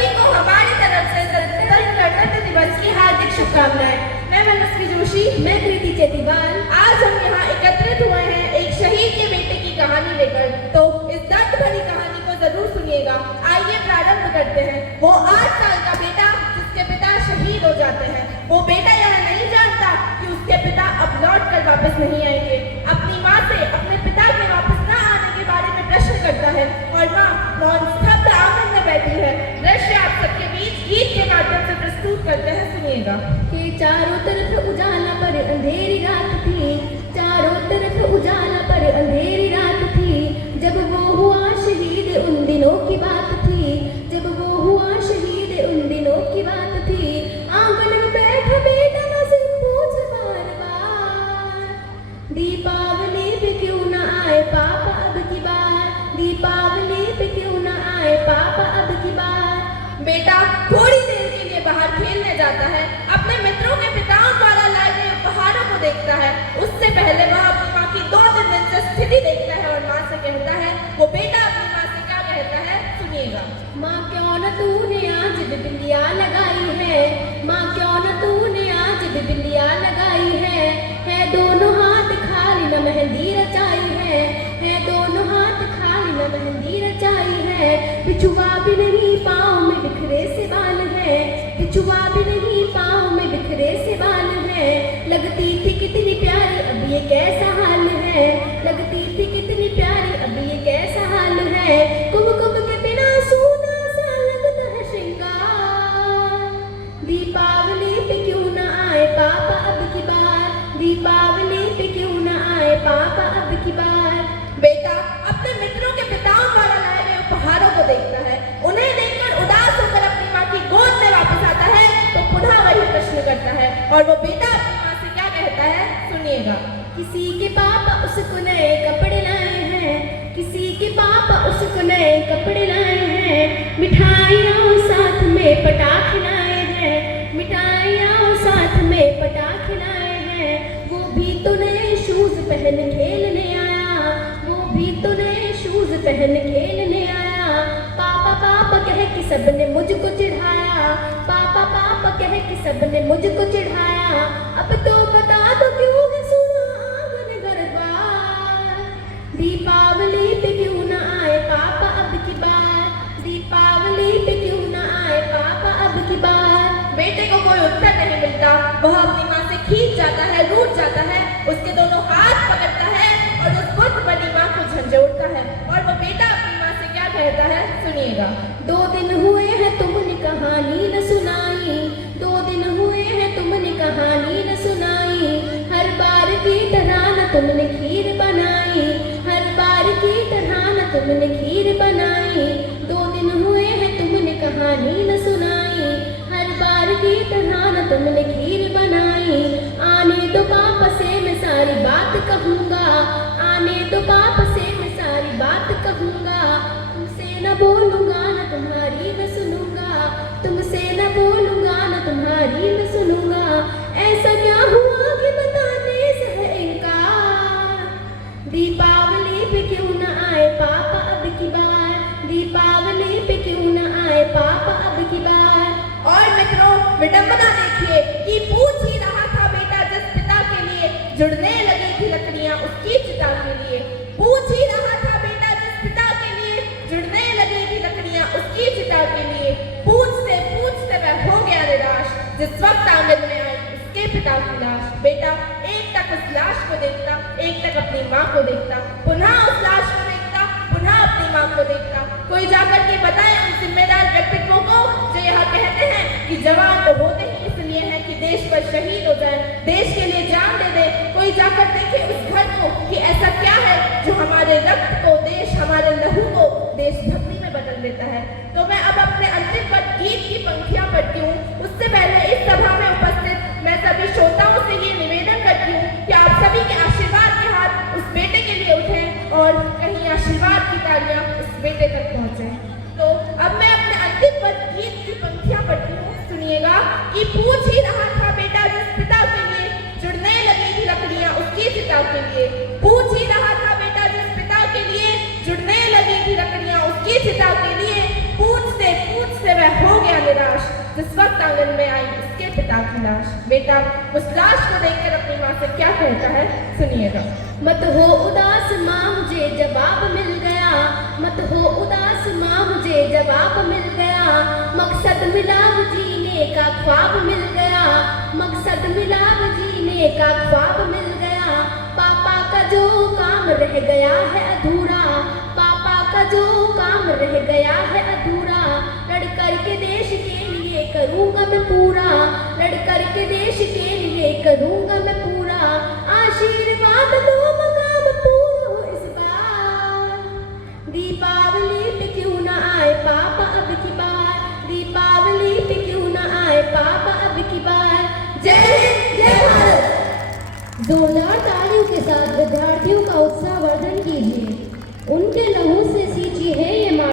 सभी को हमारी तरफ से गणतंत्र दिवस की हार्दिक शुभकामनाएं। मैं मनस्वी जोशी। मैं कृति चेतीवाल। आज हम यहाँ एकत्रित हुए हैं एक शहीद के बेटे की कहानी लेकर, तो इस दर्द भरी कहानी को जरूर सुनिएगा। आइए प्रारंभ करते हैं। वो 8 साल का बेटा जिसके पिता शहीद हो जाते हैं, वो बेटा यह नहीं जानता कि उसके पिता अब लौट कर वापस नहीं आएंगे। अपनी माँ से अपने पिता के वापस न आने के बारे में प्रश्न करता है और माँ स्तब्ध आंगन में बैठी है। दृश्य आप सबके बीच गीत के माध्यम से प्रस्तुत करते हैं, सुनिएगा। कि चारों तरफ उजाला पर अंधेरी रात थी, चारों तरफ उजाला पर अंधेरी रात थी, जब वो हुआ शहीद उन दिनों की बात थी, जब वो हुआ शहीद उन दिनों की बात थी। आंगन में बैठा बेटा न से पूछ बार बार, दीपावली पे क्यों न आए पापा अब की बार, दीपावली पे क्यों न आए पापा अब की बार। बेटा थोड़ी देर के लिए बाहर खेलने जाता है, अपने मित्रों के पिताओं द्वारा लाए गए उपहारों को देखता है। उससे पहले वह अपनी माँ की 2 दिन से स्थिति देखता है और माँ से कहता है, वो बेटा अपनी माँ से क्या कहता है, सुनिएगा। माँ क्यों न तूने आज बिजलियाँ लगाई है, माँ क्यों न तूने आज बिजलियाँ लगाई है दोनों हाथ खाली न मेहंदी रचाई है दोनों हाथ खाली न मेहंदी रचाई है। बिछुआ भी नहीं पाँव में बिखरे से बाल है, बिछुआ भी नहीं पाँव में बिखरे से बाल है। लगती थी कितनी प्यारी अब ये कैसा हाल है, लगती थी कितनी प्यारी अब ये कैसा हाल है। कुमकुम के बिना सूना सा लगता है श्रृंगार, दीपावली पे क्यों न आए पापा अब की बार, दीपावली पे क्यों न आए पापा अब की बार। बेटा अपने मित्रों के पिताओं द्वारा लाए गए उपहारों को देखता है, उन्हें देखकर उदास होकर अपनी माँ की गोद में वापस आता है तो पुनः वही प्रश्न करता है और वो बेटा अपनी माँ से क्या कहता है, सुनिएगा। किसी के पापा उसको नए कपड़े लाए हैं, किसी के पापा उसको नए कपड़े लाए हैं, मिठाइयाँ साथ में पटाखे लाए हैं, मिठाइयाँ साथ में पटाखे लाए हैं। वो भी तो नए शूज पहन खेलने आया, वो भी तो नए शूज पहन खेलने आया। पापा पापा कह के सबने मुझको चिढ़ाया, पापा पापा कह के सबने मुझको चिढ़ाया। अब तो बता दो क्यों है सुना आंगन घर द्वार, दीपावली पे क्यों न आए पापा अब की बार, दीपावली पे क्यों न आए पापा अब की बार। बेटे को कोई उत्तर नहीं मिलता, वह अपनी माँ से खींच जाता है, रूठ जाता है, उसके दोनों हाथ पकड़ता है और उस बुद्ध बनी माँ को झंझोड़ता है और वो बेटा अपनी माँ से क्या कहता है, सुनिएगा। 2 दिन हुए हैं तुमने कहानी न सुनाई, 2 दिन हुए हैं तुमने कहानी न सुनाई। हर बार की तरह न तुमने खीर बनाई, हर बार की तरह न तुमने खीर बनाई। 2 दिन हुए हैं तुमने कहानी न सुनाई, हर बार की तरह न तुमने खीर बनाई। आने दो पापा से मैं सारी बात कहूँगा, आने दो पापा से मैं सारी बात कहूँगा। तुमसे न बोलूँगा न तुम्हारी मैं सुनूँगा, तुमसे न बोलूँगा न तुम्हारी मैं सुनूँगा। ऐसा क्या हुआ कि बताने से है इनकार, दीपावली पे क्यों न आए पापा अब की बार, दीपावली पे क्यों न आए पापा अब की बार। और मित्रों विडंबना देखिए कि पूछ ही रहा था बेटा जिस पिता के लिए जुड़ने लगी थी लकड़ियां उसकी चिता के लिए, पूछ ही रहा था बेटा जिस पिता के लिए जुड़ने लगी थी लकड़ियां उसकी चिता के लिए। पूछते पूछते वह हो गया निराश, जिस वक्त आंगन में आई उसके पिता की लाश। बेटा एक तक उस लाश को देखता, एक तक अपनी माँ को देखता, पुनः उस लाश को देखता, पुनः अपनी माँ को देखता। कोई जाकर के बताए उन जिम्मेदार व्यक्तित्वों को जो यह कहते हैं कि जवान तो होते ही इसलिए हैं कि देश पर शहीद हो जाए, देश के लिए जान दे दे। कोई जाकर देखे उस घर को कि ऐसा क्या है जो हमारे रक्त को, देश हमारे लहू को देशभक्ति में बदल देता है। तो मैं अब अपने अंतिम पद गीत की पंक्तियां पढ़ती हूँ। उससे पहले इस सभा में उपस्थित मैं सभी श्रोताओं से ये निवेदन करती हूँ कि आप सभी के आशीर्वाद के हाथ उस बेटे के लिए उठें और कहीं आशीर्वाद की तालियां उस बेटे तक पहुंचे। तो अब मैं अपने अंतिम पद गीत की पंक्तियां पढ़ती हूँ, सुनिएगा। कि पूछ ही रहा था बेटा जिस पिता के लिए जुड़ने लगी थी लकड़ियां उसकी चिता के लिए, पूछ ही रहा था बेटा जिस पिता के लिए जुड़ने लगी थी लकड़ियां उसकी चिता के लिए। पूछते पूछते वह हो की लाश। बेटा उस लाश को देखकर अपनी माँ से क्या कहता है, सुनिएगा। मत हो उदास माँ, मुझे जवाब मिल गया। मत हो उदास माँ, मुझे जवाब मिल गया। मकसद मिला वो जीने का ख्वाब मिल गया। मकसद मिला वो जीने का ख्वाब मिल गया। पापा का जो काम रह गया है अधूरा, पापा का जो काम रह गया है अधूरा, लड़ कर के देश के लिए करूँगा मैं पूरा। लड़ कर के देश के लिए करूँगा मैं पूरा। आशीर्वाद दो मकाम पूरा हो इस बार। दीपावली